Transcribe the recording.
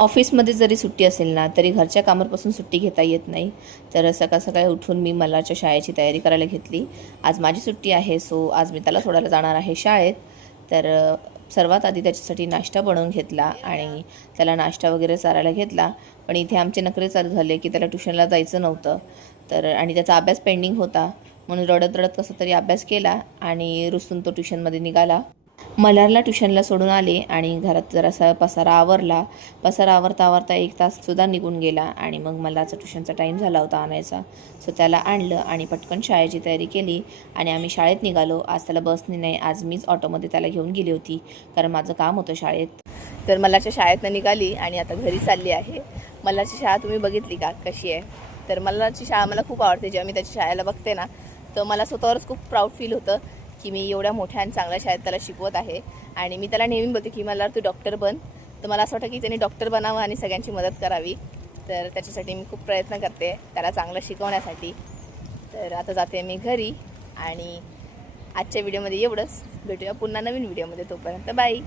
ऑफिसमध्ये जरी सुट्टी असेल ना, तरी घरच्या कामापासून सुट्टी घेता येत नाही. तर सकाळ सकाळी उठून मी मल्हारच्या शाळेची तयारी करायला घेतली. आज माझी सुट्टी आहे, सो आज मी त्याला सोडायला जाणार आहे शाळेत. तर सर्वात आधी त्याच्यासाठी नाश्ता बनवून घेतला आणि त्याला नाश्ता वगैरे चारायला घेतला. पण इथे आमचे नखरे चालू झाले की त्याला ट्युशनला जायचं नव्हतं. तर आणि त्याचा अभ्यास पेंडिंग होता, म्हणून रडत रडत कसा तरी अभ्यास केला आणि रुसून तो ट्युशनमध्ये निघाला. मल्हारला ट्युशनला सोडून आले आणि घरात जरासा पसारा आवरला. पसारा आवरता 1 ताससुद्धा निघून गेला आणि मग मल्हारचा ट्युशनचा टाईम झाला होता आणायचा. सो त्याला आणलं आणि पटकन शाळेची तयारी केली आणि आम्ही शाळेत निघालो. आज त्याला बसने नाही, आज मीच ऑटोमध्ये त्याला घेऊन गेली होती, कारण माझं काम होतं शाळेत. तर मल्हारच्या शाळेतनं निघाली आणि आता घरी चालली आहे. मल्हारची शाळा तुम्ही बघितली का कशी आहे? तर मल्हारची शाळा मला खूप आवडते. जेव्हा मी त्याच्या शाळेला बघते ना, तर मला स्वतःवरच खूप प्राऊड फील होतं की मी एवढ्या मोठ्या आणि चांगल्या शाळेत त्याला शिकवत आहे. आणि मी त्याला नेहमी बोलते की मला तू डॉक्टर बन. तर मला असं वाटतं की त्याने डॉक्टर बनावं आणि सगळ्यांची मदत करावी. तर त्याच्यासाठी मी खूप प्रयत्न करते त्याला चांगलं शिकवण्यासाठी. तर आता जाते मी घरी आणि आजच्या व्हिडिओमध्ये एवढंच. भेटूया पुन्हा नवीन व्हिडिओमध्ये. तोपर्यंत बाय.